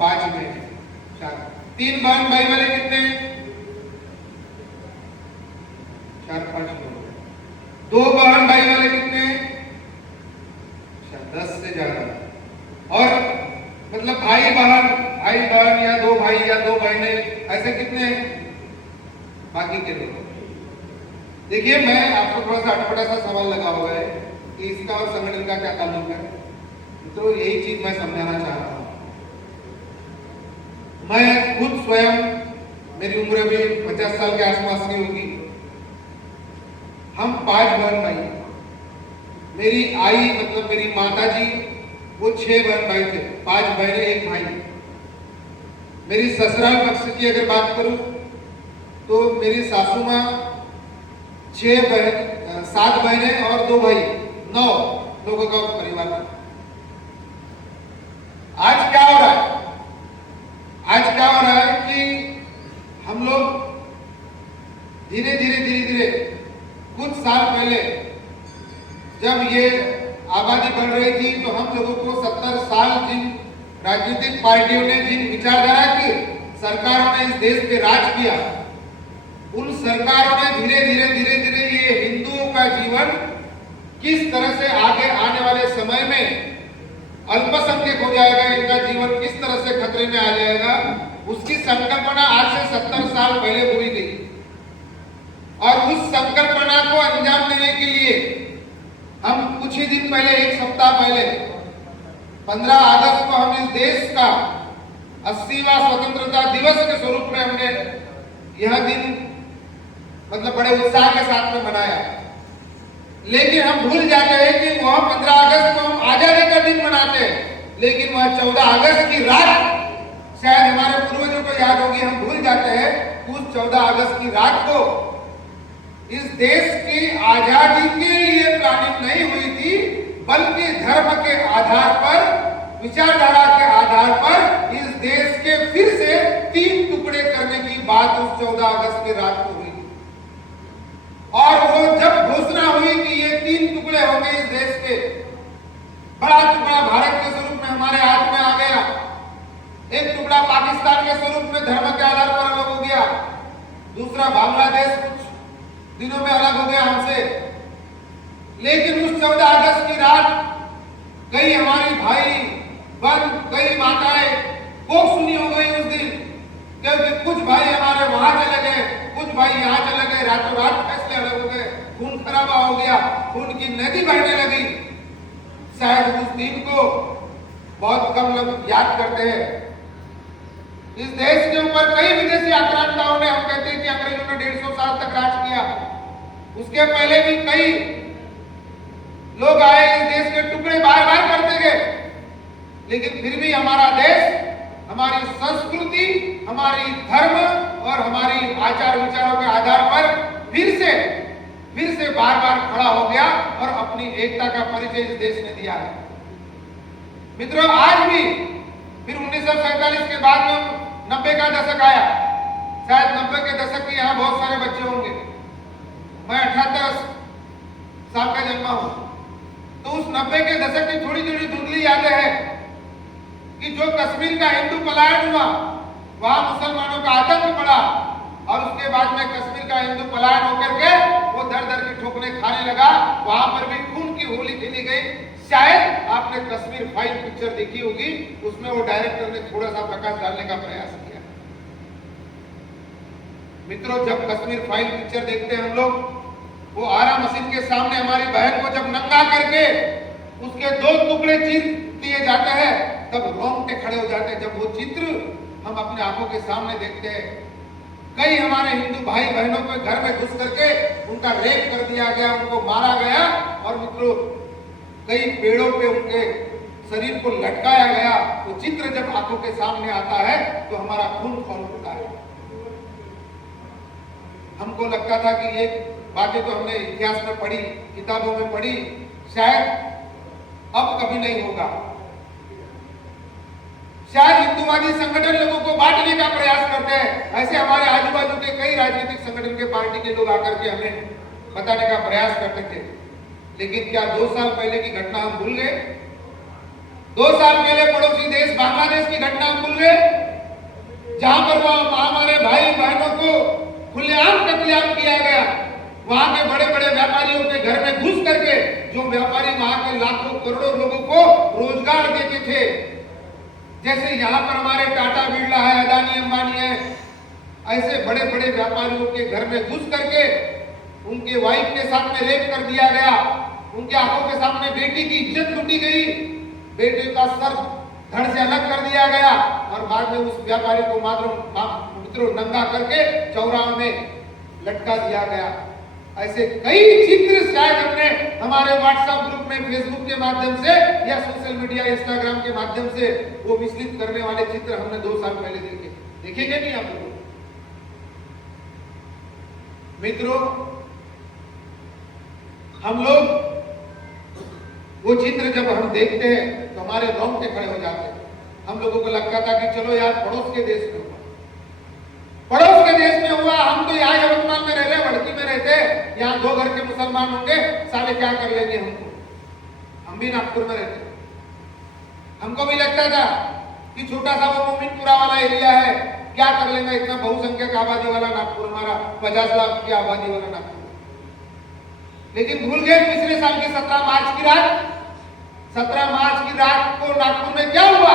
5 बहनें, 4, 3 बहन भाई वाले कितने? 4, 5 लोग। 2 बहन भाई वाले कितने? 10 से ज्यादा। और मतलब भाई बहन या 2 भाई या 2 बहनें, ऐसे कितने बाकी के लोग? देखिए, मैं आपको थोड़ा सा अटपटा सा सवाल लगा हुआ है कि इसका और संगठन का क्या ताल्लुक है, तो यही चीज मैं समझाना चाह रहा हूं। मैं खुद स्वयं, मेरी उम्र भी 50 साल के आसपास की होगी। हम 5 बहन भाई, मेरी आई मतलब मेरी माता जी वो 6 बहन भाई थे, 5 बहनें 1 भाई। मेरी ससुराल पक्ष की अगर बात करूं तो मेरी सासू माँ 7 बहनें और 2 भाई, 9 लोगों का परिवार था। आज क्या हो रहा है? आज क्या हो रहा है कि हम लोग धीरे धीरे कुछ साल पहले जब ये आबादी बढ़ रही थी तो हम लोगों को 70 साल जिन राजनीतिक पार्टियों ने, जिन विचारधारा की सरकारों ने इस देश पे राज किया, उन सरकारों ने धीरे धीरे ये हिंदुओं का जीवन किस तरह से आगे आने वाले समय में अल्पसंख्यक हो जाएगा, इनका जीवन किस तरह से खतरे में आ जाएगा, उसकी संकल्पना आज से 70 साल पहले हुई गई। और उस संकल्पना को अंजाम देने के लिए हम कुछ ही दिन पहले, 1 सप्ताह पहले 15 अगस्त को हम इस देश का 80वां स्वतंत्रता दिवस के स्वरूप में हमने यह दिन मतलब बड़े उत्साह के साथ में मनाया। लेकिन हम भूल जाते हैं कि वह 15 अगस्त को हम आजादी का दिन मनाते हैं, लेकिन वह 14 अगस्त की रात शायद हमारे पूर्वजों को याद होगी। हम भूल जाते हैं उस 14 अगस्त की रात को इस देश की आजादी के लिए प्लानिंग नहीं हुई थी, बल्कि धर्म के आधार पर, विचारधारा के आधार पर इस देश के फिर से 3 टुकड़े करने की बात उस 14 अगस्त की रात को हुई। और वो जब घोषणा हुई कि ये 3 टुकड़े होंगे इस देश के, बड़ा टुकड़ा भारत के स्वरूप में हमारे हाथ में आ गया, एक टुकड़ा पाकिस्तान के स्वरूप में धर्म के आधार पर अलग हो गया, दूसरा बांग्लादेश कुछ दिनों में अलग हो गया हमसे। लेकिन उस 14 अगस्त की रात कई हमारी भाई बहन, कई माताएं कोख सुनी हो गई उस दिन, क्योंकि कुछ भाई हमारे वहां चले गए, कुछ भाई यहाँ चले गए, रातों रात फैसले अलग हो गए, खून खराबा हो गया, खून की नदी बहने लगी। शायद उस दिन को बहुत कम लोग याद करते हैं। इस देश के ऊपर कई विदेशी आक्रांताओं ने, हम कहते हैं कि अंग्रेजों ने 150 साल तक राज किया, उसके पहले भी कई लोग आए, इस देश के टुकड़े बार बार करते गए, लेकिन फिर भी हमारा देश, हमारी संस्कृति, हमारी धर्म और हमारी आचार विचारों के आधार पर फिर से बार बार खड़ा हो गया और अपनी एकता का परिचय इस देश ने दिया है। मित्रों, आज भी फिर 1947 के बाद में 90 का दशक आया। शायद 90 के दशक में यहाँ बहुत सारे बच्चे होंगे। मैं 78 साल का जन्मा हूं, तो उस 90 के दशक की थोड़ी थोड़ी धुंधली यादें हैं कि जो कश्मीर का हिंदू पलायन हुआ, वहां मुसलमानों का आतंक पड़ा और उसके बाद में कश्मीर का हिंदू पलायन होकर के वो दर दर की ठोकरें खाने लगा। वहां पर भी खून की होली खेली गई। शायद आपने कश्मीर फाइल पिक्चर देखी होगी, उसमें वो डायरेक्टर ने थोड़ा सा प्रकाश डालने का प्रयास किया। मित्रों, जब कश्मीर फाइल पिक्चर देखते हैं हम लोग, वो आरा मशीन के सामने हमारी बहन को जब नंगा करके उसके 2 टुकड़े चीर दिए जाते हैं, तब रोंगटे खड़े हो जाते हैं। जब वो चित्र हम अपने आंखों के सामने देखते हैं, कई हमारे हिंदू भाई बहनों के घर में घुस करके उनका रेप कर दिया गया, उनको मारा गया, और मित्रों कई पेड़ों पे उनके शरीर को लटकाया गया। वो चित्र जब आंखों के सामने आता है तो हमारा खून खौल उठता है। हमको लगता था कि ये बातें तो हमने इतिहास में पढ़ी, किताबों में पढ़ी, शायद अब कभी नहीं होगा। शायद हिंदूवादी संगठन लोगों को बांटने का प्रयास करते हैं। ऐसे हमारे आजू बाजू के कई राजनीतिक संगठन के पार्टी के लोग आकर के हमें बताने का प्रयास करते थे। लेकिन क्या 2 साल पहले की घटना हम भूल गए? 2 साल पहले पड़ोसी देश बांग्लादेश की घटना भूल गए, जहां पर वह हमारे भाई बहनों को खुलेआम कत्लेआम किया गया। वहां के बड़े बड़े व्यापारियों के घर में घुस करके जो व्यापारी वहां के लाखों करोड़ों लोगों को रोजगार देते थे, जैसे यहाँ पर हमारे टाटा बिरला है, अदानी अंबानी है, ऐसे बड़े बड़े व्यापारियों के घर में घुस करके उनके वाइफ के सामने रेप कर दिया गया, उनके आंखों के सामने बेटी की इज्जत लूटी गई, बेटे का सर धड़ से अलग कर दिया गया और बाद में उस व्यापारी को मित्रों नंगा करके चौराहे में लटका दिया गया। ऐसे कई चित्र शायद हमने हमारे व्हाट्सएप ग्रुप में, फेसबुक के माध्यम से या सोशल मीडिया इंस्टाग्राम के माध्यम से वो विचलित करने वाले चित्र हमने 2 साल पहले देखेंगे नहीं आप लोग। मित्रों, हम लोग वो चित्र जब हम देखते हैं तो हमारे रोंगटे खड़े हो जाते हैं। हम लोगों को लगता था कि चलो यार पड़ोस के देश में हुआ, पड़ोस के देश में हुआ, हम तो यहाँ यवतमाल में रह रहे, वड़की में रहते, यहाँ 2 घर के मुसलमान होंगे, साले क्या कर लेंगे हमको। हम भी नागपुर में रहते, हमको भी लगता था कि छोटा सा वो मोमिनपुरा वाला एरिया है, क्या कर लेंगे, इतना बहुसंख्यक आबादी वाला नागपुर, हमारा 50 लाख की आबादी वाला नागपुर। लेकिन भूल गए पिछले साल की 17 मार्च की रात। 17 मार्च की रात को नागपुर में क्या हुआ?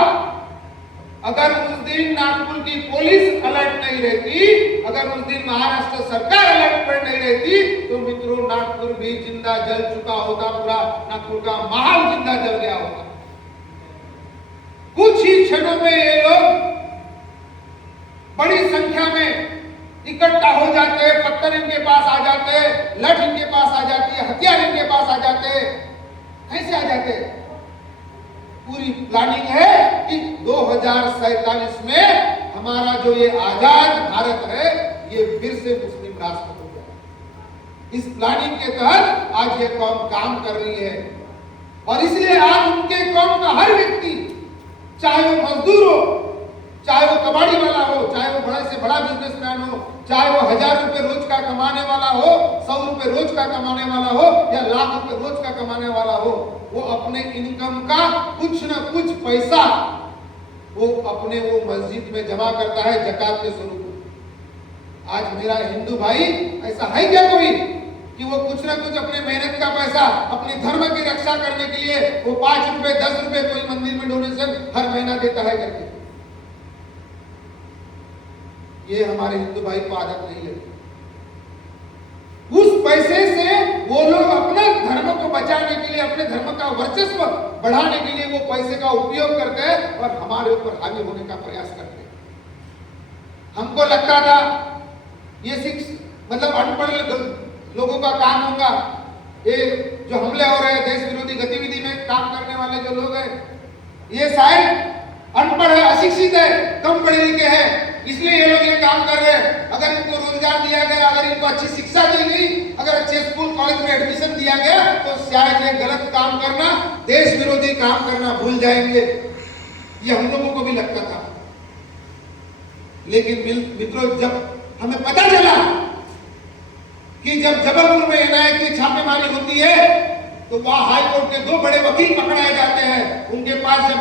अगर उस दिन नागपुर की पुलिस अलर्ट नहीं रहती, अगर उस दिन महाराष्ट्र सरकार अलर्ट पर नहीं रहती, तो मित्रों नागपुर भी जिंदा जल चुका होता, पूरा नागपुर का माहौल जिंदा जल गया होता। कुछ ही क्षणों में ये लोग बड़ी संख्या में इकट्ठा हो जाते, पत्थर इनके पास आ जाते, लठ इनके पास आ जाती है, हथियार इनके पास आ जाते। कैसे आ जाते? पूरी प्लानिंग है कि 2047 में हमारा जो ये आजाद भारत है, ये फिर से मुस्लिम राष्ट्र हो जाए। इस प्लानिंग के तहत आज ये कौम काम कर रही है और इसलिए आज उनके कौम का हर व्यक्ति, चाहे वो मजदूर हो, चाहे वो कबाड़ी वाला हो, चाहे वो बड़े से बड़ा बिजनेसमैन हो, चाहे वो 1000 रुपए रोज का कमाने वाला हो, 100 रुपए रोज का कमाने वाला हो या लाख रुपए रोज का कमाने वाला हो, वो अपने इनकम का कुछ न कुछ पैसा वो अपने वो मस्जिद में जमा करता है ज़कात के स्वरूप। आज मेरा हिंदू भाई ऐसा है क्या कोई कि वो कुछ न कुछ अपने मेहनत का पैसा अपने धर्म की रक्षा करने के लिए वो 5 रुपए 10 रुपए कोई मंदिर में डोनेशन हर महीना देता है करके? ये हमारे हिंदू भाई को आदत नहीं है। उस पैसे से वो लोग अपने धर्म को बचाने के लिए, अपने धर्म का वर्चस्व बढ़ाने के लिए वो पैसे का उपयोग करते हैं और हमारे ऊपर हावी होने का प्रयास करते हैं। हमको लगता था ये मतलब अनपढ़ लोगों का काम होगा, ये जो हमले हो रहे हैं, देश विरोधी गतिविधि में काम करने वाले जो लोग हैं, ये शायद अनपढ़ है, अशिक्षित है, कम पढ़े लिखे हैं, इसलिए ये लोग ये काम कर रहे हैं। अगर इनको रोजगार दिया गया, अगर इनको अच्छी शिक्षा दी गई, अगर अच्छे स्कूल कॉलेज में एडमिशन दिया गया, तो शायद ये गलत काम करना, देश विरोधी काम करना भूल जाएंगे। ये हम लोगों को भी लगता था। लेकिन मित्रों, जब हमें पता चला कि जब जबलपुर में एनआईए की छापेमारी होती है तो वहां हाईकोर्ट के 2 बड़े वकील पकड़ाए जाते हैं, उनके पास जब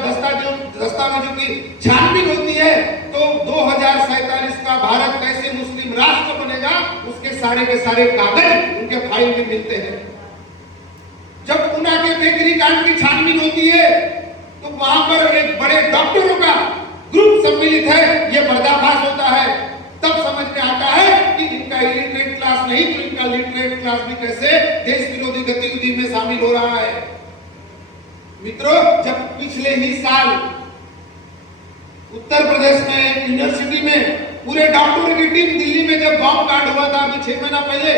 दस्तावेजों की छानबीन होती है तो 2047 का भारत कैसे मुस्लिम राष्ट्र बनेगा, उसके सारे के सारे कागज उनके फाइल में मिलते हैं। जब पुणे के बेकरी कांड की छानबीन होती है तो वहां पर एक बड़े डॉक्टरों का ग्रुप सम्मिलित है, ये पर्दाफाश होता है। तब समझ में आता है कि इनका इलिटरेट क्लास नहीं तो इनका लिटरेट क्लास भी कैसे देश विरोधी गतिविधि में शामिल हो रहा है। मित्रों, जब पिछले ही साल उत्तर प्रदेश में यूनिवर्सिटी में पूरे डॉक्टरों की टीम दिल्ली में जब बॉम्ब कांड हुआ था अभी 6 महीना पहले,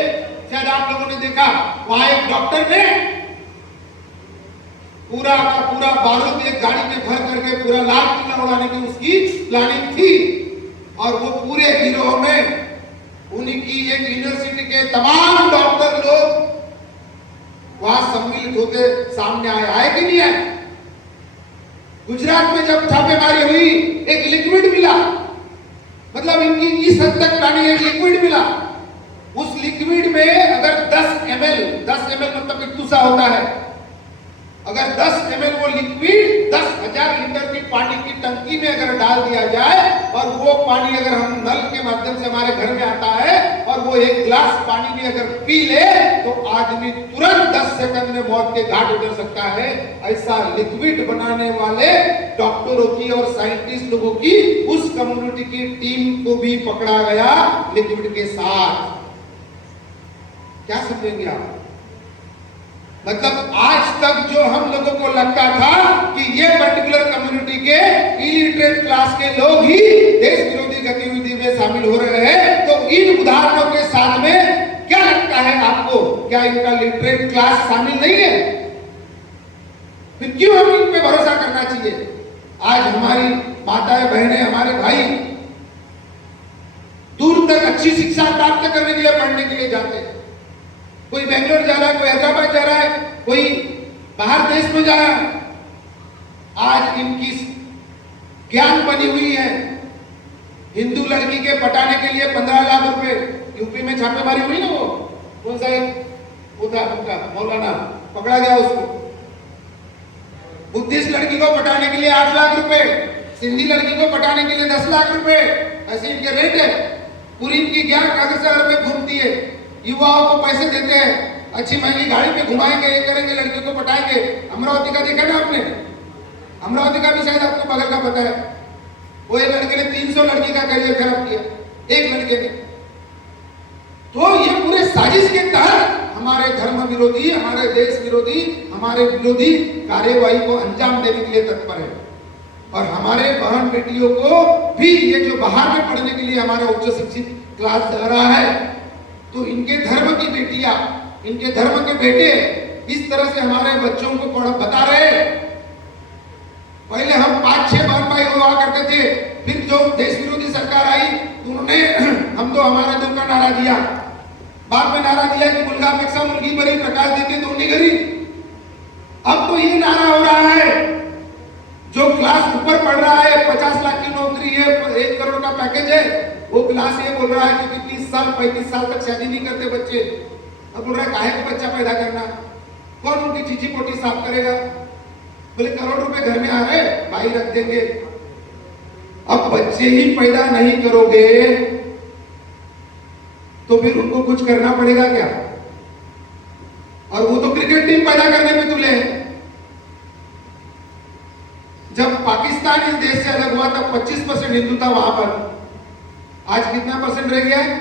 शायद आप लोगों ने देखा, वहां एक डॉक्टर ने पूरा का पूरा बारूद एक गाड़ी में भर करके पूरा लाल किला उड़ाने की उसकी प्लानिंग थी और वो पूरे गिरोह में उनकी एक यूनिवर्सिटी के तमाम डॉक्टर लोग वहां सम्मिलित होते सामने आए कि नहीं आए? गुजरात में जब छापेमारी हुई, एक लिक्विड मिला, मतलब इनकी इस हद तक प्लानिंग, एक लिक्विड मिला। उस लिक्विड में अगर 10 ml मतलब एक टूसा होता है, अगर 10 ml वो लिक्विड 10,000 लीटर की पानी की टंकी में अगर डाल दिया जाए और वो पानी अगर हम नल के माध्यम से हमारे घर में आता है और वो एक गिलास पानी में अगर पी ले तो आदमी तुरंत 10 सेकंड में मौत के घाट उतर सकता है। ऐसा लिक्विड बनाने वाले डॉक्टरों की और साइंटिस्ट लोगों की उस कम्युनिटी की टीम को भी पकड़ा गया लिक्विड के साथ। क्या समझेंगे आप? मतलब आज तक जो हम लोगों को लगता था कि ये पर्टिकुलर कम्युनिटी के इलिटरेट क्लास के लोग ही देश विरोधी गतिविधि में शामिल हो रहे हैं, तो इन उदाहरणों के साथ में क्या लगता है आपको, क्या इनका लिटरेट क्लास शामिल नहीं है? फिर क्यों हम इन पे भरोसा करना चाहिए? आज हमारी माताएं बहनें हमारे भाई दूर तक अच्छी शिक्षा प्राप्त करने के लिए पढ़ने के लिए जाते हैं। कोई बेंगलोर जा रहा है, कोई हैदराबाद जा रहा है, कोई बाहर देश में जा रहा है। आज इनकी ज्ञान बनी हुई है। हिंदू लड़की के पटाने के लिए 15 लाख रुपए यूपी में छापेमारी हुई ना, वो कौन सा वो था उनका मौलाना पकड़ा गया उसको। बुद्धिस्ट लड़की को पटाने के लिए 8 लाख रुपए, सिंधी लड़की को पटाने के लिए 10 लाख रुपए, ऐसे इनके रेट है। पूरी इनकी ज्ञान कागज शहर में घूमती है, युवाओं को पैसे देते हैं, अच्छी महंगी गाड़ी पे घुमाएंगे, ये करेंगे, लड़कियों को पटाएंगे। अमरावती का देखा ना आपने? अमरावती का भी शायद आपको बगल का पता है। वो एक लड़के ने 300 लड़की का करियर खराब किया, एक लड़के ने। तो ये पूरे साजिश के तहत हमारे धर्म विरोधी, हमारे देश विरोधी, हमारे विरोधी कार्यवाही को अंजाम देने के लिए तत्पर है। और हमारे बहन बेटियों को भी ये जो बाहर में पढ़ने के लिए हमारा उच्च शिक्षित क्लास जा रहा है, तो इनके धर्म की बेटियां, इनके धर्म के बेटे इस तरह से हमारे बच्चों को पढ़ बता रहे। पहले हम 5-6 बहन भाई हुआ करते थे, फिर जो देश विरोधी सरकार आई तो उन्होंने हम तो हमारे दो का नारा दिया, बाद में नारा दिया कि मुलगापेक्षा मुलगी बरी, प्रकाश देते तो उन्हीं गरीब। अब तो ये नारा हो रहा है, जो क्लास ऊपर पढ़ रहा है, 50 लाख की नौकरी है, 1 करोड़ का पैकेज है, वो क्लास ये बोल रहा है कि 30 साल 35 साल तक शादी नहीं करते बच्चे। अब बोल रहा है काहे को बच्चा पैदा करना, कौन उनकी चीची पोटी साफ करेगा? बोले करोड़ रुपए घर में आ रहे, भाई रख देंगे। अब बच्चे ही पैदा नहीं करोगे तो फिर उनको कुछ करना पड़ेगा क्या? और वो तो क्रिकेट टीम पैदा करने में तुले हैं। जब पाकिस्तान इस देश से अलग हुआ तब 25% हिंदू था वहां पर, आज कितना परसेंट रह गया है?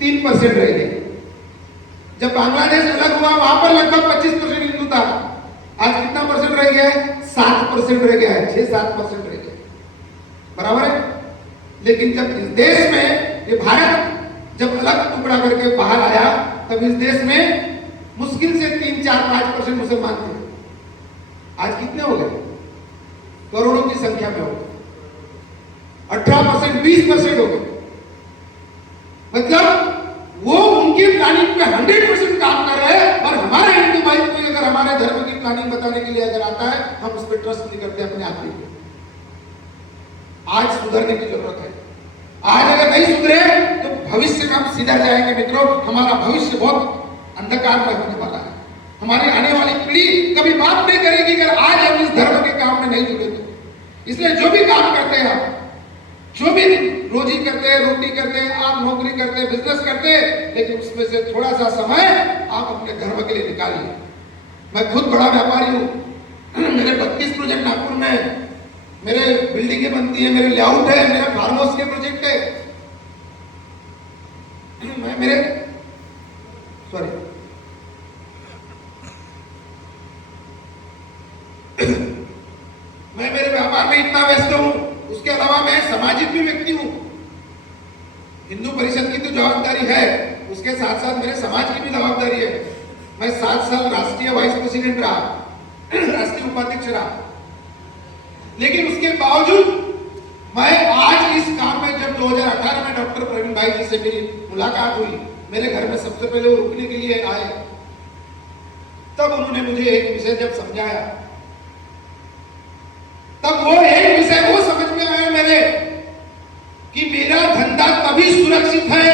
3% रह गया। जब बांग्लादेश अलग हुआ वहां पर लगभग 25% हिंदू था, आज कितना परसेंट रह गया है? 7% रह गया है, 6-7% रह गया, बराबर है। लेकिन जब इस देश में ये भारत जब अलग टुकड़ा करके बाहर आया तब इस देश में मुश्किल से 3-4-5% मुसलमान थे, आज कितने हो गए? करोड़ों की संख्या में हो गए, 18%, 20% हो गए। मतलब वो उनकी प्लानिंग पे 100% काम कर रहे हैं, और हमारे हिंदू भाई को अगर हमारे धर्म की प्लानिंग बताने के लिए अगर आता है, हम उस पर ट्रस्ट नहीं करते अपने आप ही। आज सुधरने की जरूरत है। आज अगर नहीं सुधरे तो भविष्य में हम सीधा जाएंगे मित्रों। हमारा भविष्य बहुत अंधकार में होने वाला है। हमारी आने वाली पीढ़ी कभी बात नहीं करेगी अगर आज हम इस धर्म के काम में नहीं जुड़े तो। इसलिए जो भी काम करते हैं आप, जो भी रोजी करते हैं, रोटी करते हैं, आप नौकरी करते हैं, बिजनेस करते हैं, लेकिन उसमें से थोड़ा सा समय आप अपने धर्म के लिए निकालिए। मैं खुद बड़ा व्यापारी हूँ, मेरे 32 प्रोजेक्ट नागपुर में, मेरे बिल्डिंगें बनती है, मेरे लेआउट है, मेरे फार्म हाउस के प्रोजेक्ट है, मैं मेरे मैं मेरे व्यापार में इतना व्यस्त हूं। उसके अलावा मैं सामाजिक भी व्यक्ति हूं। हिंदू परिषद की तो जवाबदारी है, उसके साथ साथ मेरे समाज की भी जवाबदारी है। मैं 7 साल राष्ट्रीय वाइस प्रेसिडेंट रहा, राष्ट्रीय उपाध्यक्ष रहा, लेकिन उसके बावजूद मैं आज इस काम में, जब 2018 में डॉक्टर प्रवीण भाई जी से मेरी मुलाकात हुई, मेरे घर में सबसे पहले वो रुकने के लिए आए, तब उन्होंने मुझे एक विषय जब समझाया, तब वो एक विषय वो समझ में आया मेरे कि मेरा धंधा तभी सुरक्षित है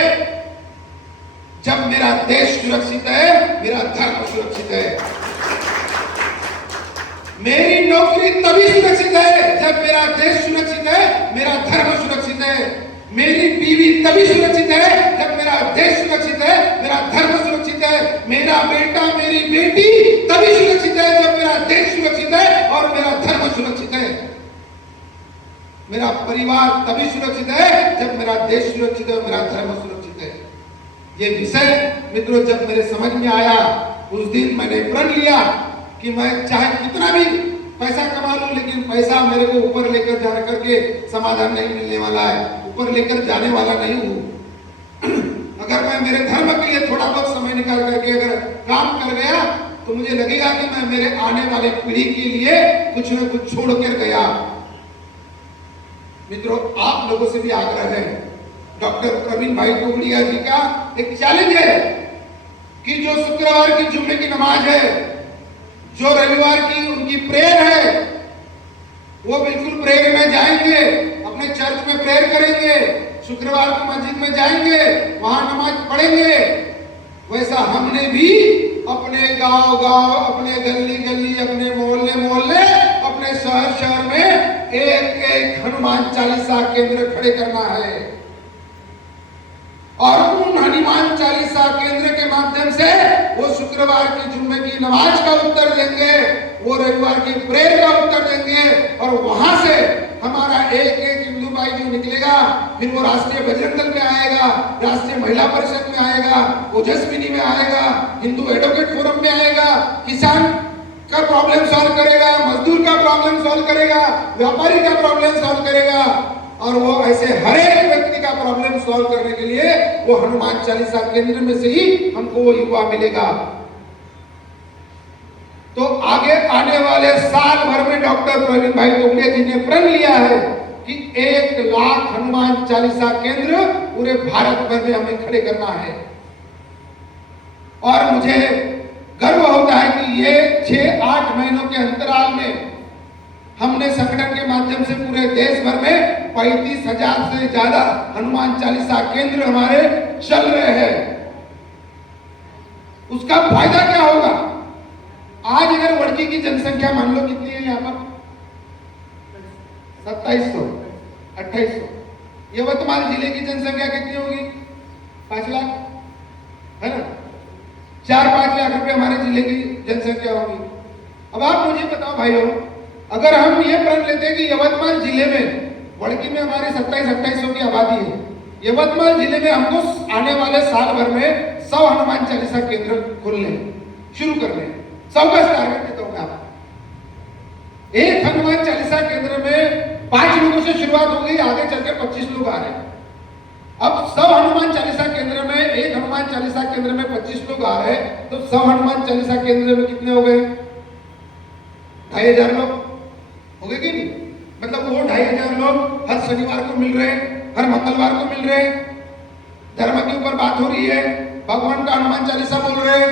जब मेरा देश सुरक्षित है, मेरा धर्म सुरक्षित है। मेरी बीवी तभी सुरक्षित है जब मेरा देश सुरक्षित है, मेरा धर्म सुरक्षित है, मेरा बेटा मेरी बेटी तभी सुरक्षित है जब मेरा देश सुरक्षित है और मेरा धर्म सुरक्षित है। मेरा परिवार तभी सुरक्षित है जब मेरा देश सुरक्षित है और मेरा धर्म सुरक्षित है। ये विषय मित्रों जब मेरे समझ में आया उस दिन मैंने प्रण लिया कि मैं चाहे कितना भी पैसा कमा लूं, लेकिन पैसा मेरे को ऊपर लेकर जाने करके समाधान नहीं मिलने वाला है, ऊपर लेकर जाने वाला नहीं हूं। अगर मैं मेरे धर्म के लिए थोड़ा बहुत समय निकाल करके अगर काम कर गया तो मुझे लगेगा कि मैं मेरे आने वाले पीढ़ी के लिए कुछ न कुछ छोड़ कर गया। मित्रों आप लोगों से भी आग्रह है, डॉक्टर प्रवीण भाई टोगड़िया जी का एक चैलेंज है कि जो शुक्रवार की जुम्मे की नमाज है, जो रविवार की उनकी प्रेयर है, वो बिल्कुल प्रेयर में जाएंगे, अपने चर्च में प्रेयर करेंगे, शुक्रवार को मस्जिद में जाएंगे, वहां नमाज पढ़ेंगे। वैसा हमने भी अपने गांव गांव, अपने गली गली, अपने मोहल्ले मोहल्ले, अपने शहर शहर में एक एक हनुमान चालीसा केंद्र खड़े करना है और उन हनुमान चालीसा केंद्र के माध्यम से वो शुक्रवार की जुम्मे की नमाज का उत्तर देंगे, वो रविवार की प्रेयर का उत्तर देंगे और वहां से हमारा एक एक हिंदू भाई जो निकलेगा फिर वो राष्ट्रीय बजरंग दल में आएगा, राष्ट्रीय महिला परिषद में आएगा, ओजस्विनी में आएगा, हिंदू एडवोकेट फोरम में आएगा, किसान का प्रॉब्लम सॉल्व करेगा, मजदूर का प्रॉब्लम सॉल्व करेगा, व्यापारी का प्रॉब्लम सॉल्व करेगा और वो ऐसे हर एक व्यक्ति का प्रॉब्लम सॉल्व करने के लिए वो हनुमान चालीसा केंद्र में से ही हमको वो युवा मिलेगा। तो आगे आने वाले साल भर में डॉक्टर प्रवीण भाई टोगड़िया जी ने प्रण लिया है कि 1 लाख हनुमान चालीसा केंद्र पूरे भारत भर में हमें खड़े करना है। और मुझे गर्व होता है कि ये 6-8 महीनों के अंतराल में हमने संगठन के माध्यम से पूरे देश भर में 35,000 से ज्यादा हनुमान चालीसा केंद्र हमारे चल रहे हैं। उसका फायदा क्या होगा? आज अगर वड़की की जनसंख्या मान लो कितनी है यहाँ पर 2700, 2800, यवतमाल जिले की जनसंख्या कितनी होगी? 5 लाख है ना, 4-5 लाख रुपए हमारे जिले की जनसंख्या होगी। अब आप मुझे बताओ भाइयों, अगर हम ये प्रण लेते हैं कि यवतमाल जिले में, वड़की में हमारे 27-2800 की आबादी है, यवतमाल जिले में हमको आने वाले साल भर में 100 हनुमान चालीसा केंद्र खोलने शुरू करने, 100 का टारगेट देता हूं मैं आपको। एक हनुमान चालीसा केंद्र में 5 लोगों से शुरुआत हो गई, आगे चलकर 25 लोग आ रहे हैं। अब 100 हनुमान चालीसा केंद्र में, एक हनुमान चालीसा केंद्र में 25 लोग आ रहे हैं, तो 100 हनुमान चालीसा केंद्र में कितने हो गए? 2,500 लोग हो गए कि नहीं? मतलब वो 2,500 लोग हर शनिवार को मिल रहे हैं, हर मंगलवार को मिल रहे हैं, धर्म के ऊपर बात हो रही है, भगवान का हनुमान चालीसा बोल रहे हैं,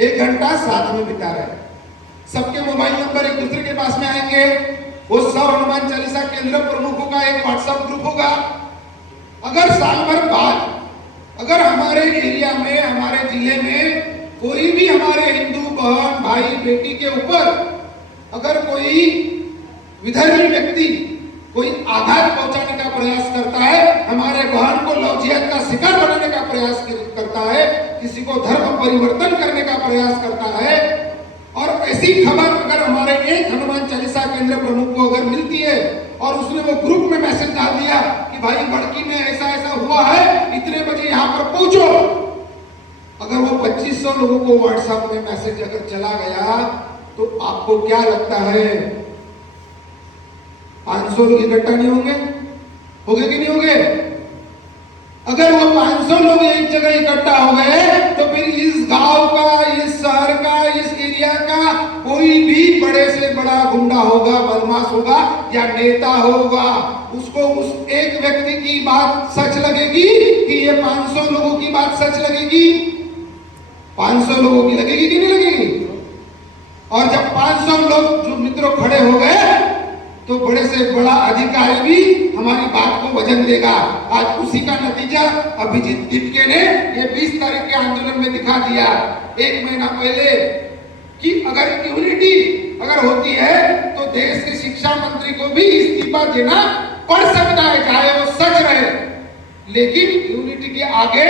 1 घंटा साथ में बिता रहे हैं। सबके मोबाइल नंबर एक दूसरे के पास में आएंगे। वो 100 हनुमान चालीसा केंद्र प्रमुखों का एक व्हाट्सएप ग्रुप होगा। अगर साल भर बाद अगर हमारे एरिया में, हमारे जिले में कोई भी हमारे हिंदू बहन भाई बेटी के ऊपर अगर कोई विधर्मी व्यक्ति कोई आघात पहुंचाने का प्रयास करता है, हमारे बहन को लव जिहाद का शिकार बनाने का प्रयास करता है, किसी को धर्म परिवर्तन करने का प्रयास करता है, और ऐसी खबर अगर हमारे एक हनुमान चालीसा केंद्र प्रमुख को अगर मिलती है और उसने वो ग्रुप में मैसेज डाल दिया कि भाई वड़की में ऐसा ऐसा हुआ है, इतने बजे यहाँ पर पहुंचो, अगर वो 2500 लोगों को व्हाट्सएप में मैसेज अगर चला गया तो आपको क्या लगता है 500 लोग इकट्ठा नहीं होंगे? होंगे कि नहीं होंगे? अगर वो 500 लोग एक जगह इकट्ठा हो गए तो फिर इस गांव का, इस शहर का, इस एरिया का कोई भी बड़े से बड़ा गुंडा होगा, बदमाश होगा या नेता होगा, उसको उस एक व्यक्ति की बात सच लगेगी कि ये 500 लोगों की बात सच लगेगी? 500 लोगों की लगेगी कि नहीं लगेगी? और जब 500 लोग जो मित्रों खड़े हो गए तो बड़े से बड़ा अधिकारी भी हमारी बात को वजन देगा। आज उसी का नतीजा अभिजीत दिपके ने ये 20 तारीख के आंदोलन में दिखा दिया, 1 महीना पहले, कि अगर यूनिटी अगर होती है तो देश के शिक्षा मंत्री को भी इस्तीफा देना पड़ सकता है, चाहे वो सच रहे। लेकिन यूनिटी के आगे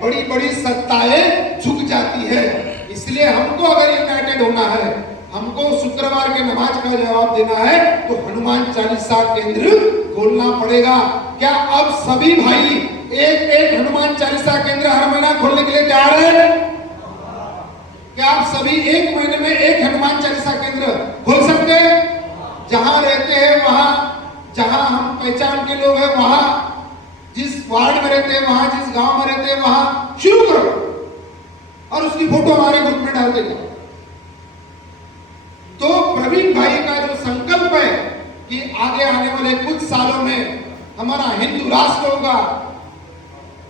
बड़ी बड़ी सत्ताएं झुक जाती है। इसलिए हमको अगर यूनाइटेड होना है, हमको शुक्रवार के नमाज का जवाब देना है, तो हनुमान चालीसा केंद्र खोलना पड़ेगा। क्या अब सभी भाई एक एक हनुमान चालीसा केंद्र हर महीना खोलने के लिए तैयार है? क्या आप सभी एक महीने में एक हनुमान चालीसा केंद्र खोल सकते हैं? जहां रहते हैं वहां, जहां हम पहचान के लोग हैं वहां, जिस वार्ड में रहते हैं वहां, जिस गांव में रहते हैं वहां शुरू करो और उसकी फोटो हमारे ग्रुप में डाल देगा। तो प्रवीण भाई का जो संकल्प है कि आगे आने वाले कुछ सालों में हमारा हिंदू राष्ट्र होगा,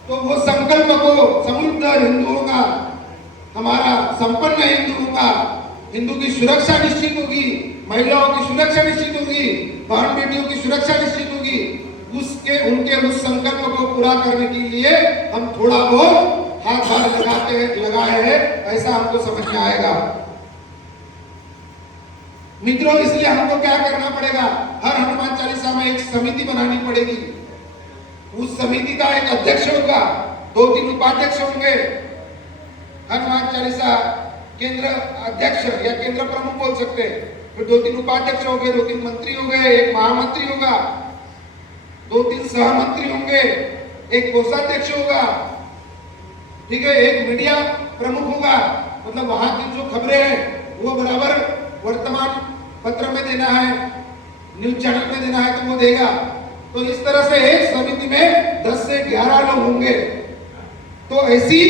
तो वो संकल्प को समृद्ध हिंदू होगा, हमारा संपन्न हिंदू होगा, हिंदू की सुरक्षा निश्चित होगी, महिलाओं की सुरक्षा निश्चित होगी, बहन बेटियों की सुरक्षा निश्चित होगी। उसके उनके उस संकल्प को पूरा करने के लिए हम थोड़ा बहुत हाथ बार लगाए हैं, ऐसा हमको समझ में आएगा। मित्रों, इसलिए हमको क्या करना पड़ेगा? हर हनुमान चालीसा में एक समिति बनानी पड़ेगी। उस समिति का एक अध्यक्ष होगा, 2-3 उपाध्यक्ष होंगे। हनुमान चालीसा केंद्र अध्यक्ष या केंद्र प्रमुख बोल सकते हैं, फिर 2-3 उपाध्यक्ष हो गए, 2-3 मंत्री हो गए, एक महामंत्री होगा, 2-3 सहमंत्री होंगे, एक कोषाध्यक्ष होगा, ठीक है, एक मीडिया प्रमुख होगा, मतलब वहां की जो खबरें हैं वो बराबर वर्तमान पत्र में देना है, न्यूज चैनल में देना है तो वो देगा। तो इस तरह से एक समिति में 10 से 11 लोग होंगे। तो ऐसी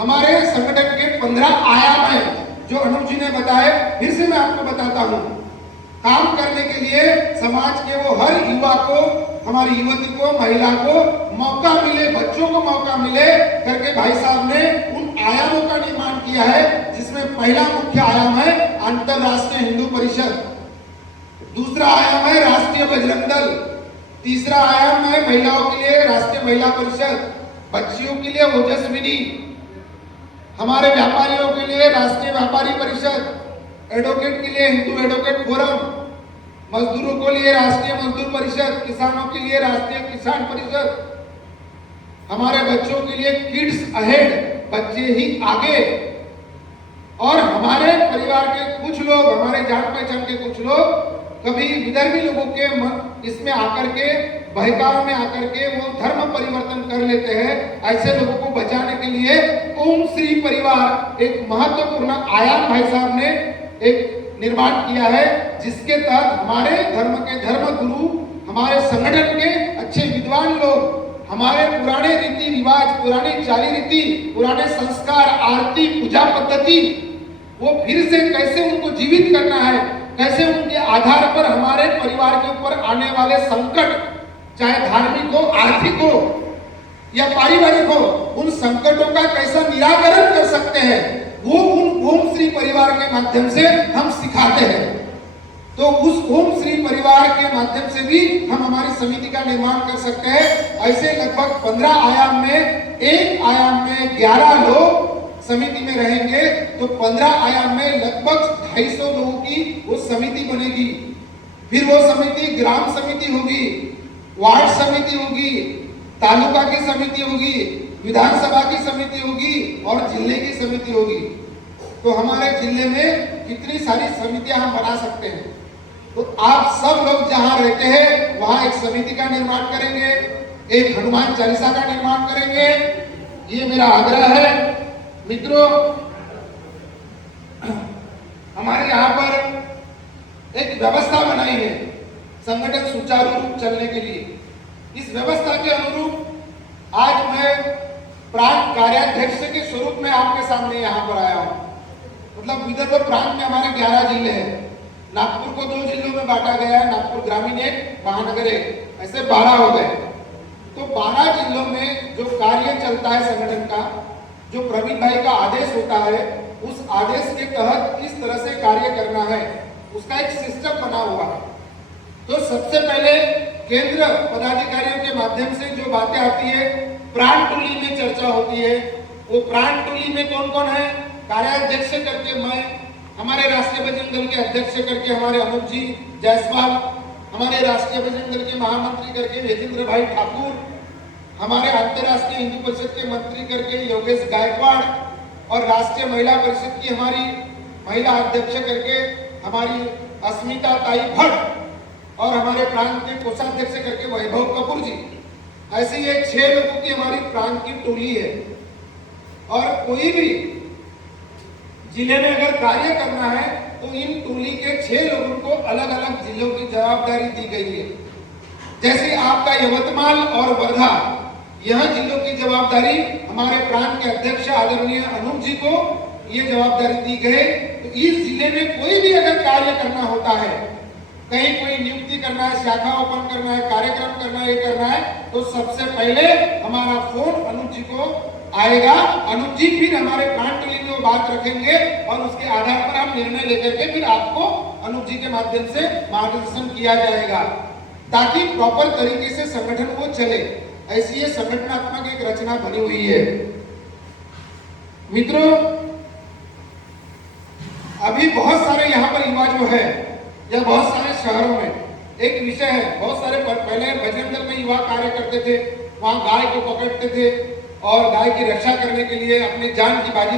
हमारे संगठन के 15 आयाम है जो अनूप जी ने बताए। फिर से मैं आपको बताता हूं, काम करने के लिए समाज के वो हर युवा को, हमारी युवती को, महिला को मौका मिले, बच्चों को मौका मिले करके भाई साहब ने उन आयामों का निर्माण किया है, जिसमें पहला मुख्य आयाम है अंतरराष्ट्रीय हिंदू परिषद, दूसरा आयाम है राष्ट्रीय बजरंग दल, तीसरा आयाम है महिलाओं के लिए राष्ट्रीय महिला परिषद, बच्चियों के लिए ओजस्विनी, हमारे व्यापारियों के लिए राष्ट्रीय व्यापारी परिषद, एडवोकेट के लिए हिंदू एडवोकेट फोरम, मजदूरों के लिए राष्ट्रीय मजदूर परिषद, किसानों के लिए राष्ट्रीय किसान परिषद, हमारे बच्चों के लिए किड्स अहेड, बच्चे ही आगे, और हमारे परिवार के कुछ लोग, हमारे जान पहचान के कुछ लोग कभी विदर्भी लोगों के इसमें आकर के, बहकाव में आकर के वो धर्म परिवर्तन कर लेते हैं। ऐसे लोगों को बचाने के लिए ओम श्री परिवार एक महत्वपूर्ण आयाम भाई साहब ने एक निर्माण किया है, जिसके तहत हमारे धर्म के धर्म गुरु, हमारे संगठन के अच्छे विद्वान लोग, हमारे पुराने रीति रिवाज, पुरानी चाली रीति, पुराने संस्कार, आरती, पूजा पद्धति, वो फिर से कैसे उनको जीवित करना है, कैसे उनके आधार पर हमारे परिवार के ऊपर आने वाले संकट, चाहे धार्मिक हो, आर्थिक हो या पारिवारिक हो, उन संकटों का कैसा निराकरण कर सकते हैं, वो उन ओम श्री परिवार के माध्यम से हम सिखाते हैं। तो उस ओम श्री परिवार के माध्यम से भी हम हमारी समिति का निर्माण कर सकते हैं। ऐसे लगभग 15 आयाम में, एक आयाम में 11 लोग समिति में रहेंगे, तो 15 आयाम में लगभग 250 लोगों की वो समिति बनेगी। फिर वो समिति ग्राम समिति होगी, वार्ड समिति होगी, तालुका की समिति होगी, विधानसभा की समिति होगी और जिले की समिति होगी। तो हमारे जिले में कितनी सारी समितियां हम बना सकते हैं। तो आप सब लोग जहां रहते हैं वहां एक समिति का निर्माण करेंगे, एक हनुमान चालीसा का निर्माण करेंगे, ये मेरा आग्रह है। मित्रों, हमारे यहाँ पर एक व्यवस्था बनाई है संगठन सुचारू रूप चलने के लिए। इस व्यवस्था के अनुरूप आज मैं प्रांत कार्याध्यक्ष के स्वरूप में आपके सामने यहाँ पर आया हूँ। मतलब विदर्भ प्रांत में हमारे 11 जिले हैं। नागपुर को 2 जिलों में बांटा गया है, नागपुर ग्रामीण एक, महानगर एक, ऐसे 12 हो गए। तो 12 जिलों में जो कार्य चलता है संगठन का, जो प्रवीण भाई का आदेश होता है, उस आदेश के तहत किस तरह से कार्य करना है, उसका एक सिस्टम बना हुआ है। तो सबसे पहले केंद्र पदाधिकारियों के माध्यम से जो बातें आती है, प्राण टोली में चर्चा होती है। वो प्राण टोली में कौन कौन है? कार्याध्यक्ष करके मैं, हमारे राष्ट्रीय बजरंग दल के अध्यक्ष करके हमारे अनूप जी जायसवाल, हमारे राष्ट्रीय बजरंग दल के महामंत्री करके वेजेंद्र भाई ठाकुर, हमारे अंतर्राष्ट्रीय हिंदू परिषद के मंत्री करके योगेश गायकवाड़ और राष्ट्रीय महिला परिषद की हमारी महिला अध्यक्ष करके हमारी अस्मिता ताई भट्ट और हमारे प्रांत के कोषाध्यक्ष करके वैभव कपूर जी, ऐसे ये 6 लोगों की हमारी प्रांत की टोली है। और कोई भी जिले में अगर कार्य करना है तो इन टोली के 6 लोगों को अलग अलग जिलों की जवाबदारी दी गई है। जैसे आपका यवतमाल और वर्धा, यह जिलों की जवाबदारी हमारे प्रांत के अध्यक्ष आदरणीय अनूप जी को ये जवाबदारी दी गई। तो इस जिले में कोई भी अगर कार्य करना होता है, कहीं कोई नियुक्ति करना है, शाखा ओपन करना है, कार्यक्रम करना है, ये करना है, तो सबसे पहले हमारा फोन अनूप जी को आएगा। अनूप जी फिर हमारे प्रांत टोली में बात रखेंगे और उसके आधार पर हम निर्णय लेकर के फिर आपको अनूप जी के माध्यम से मार्गदर्शन किया जाएगा, ताकि प्रॉपर तरीके से संगठन वो चले। ऐसी ये संगठनात्मक एक रचना बनी हुई है। मित्रों, अभी बहुत सारे यहाँ पर युवा जो है या बहुत सारे शहरों में एक विषय है, बहुत सारे पहले बजरंग दल में युवा कार्य करते थे, वहां गाय को पकड़ते थे और गाय की रक्षा करने के लिए अपनी जान की बाजी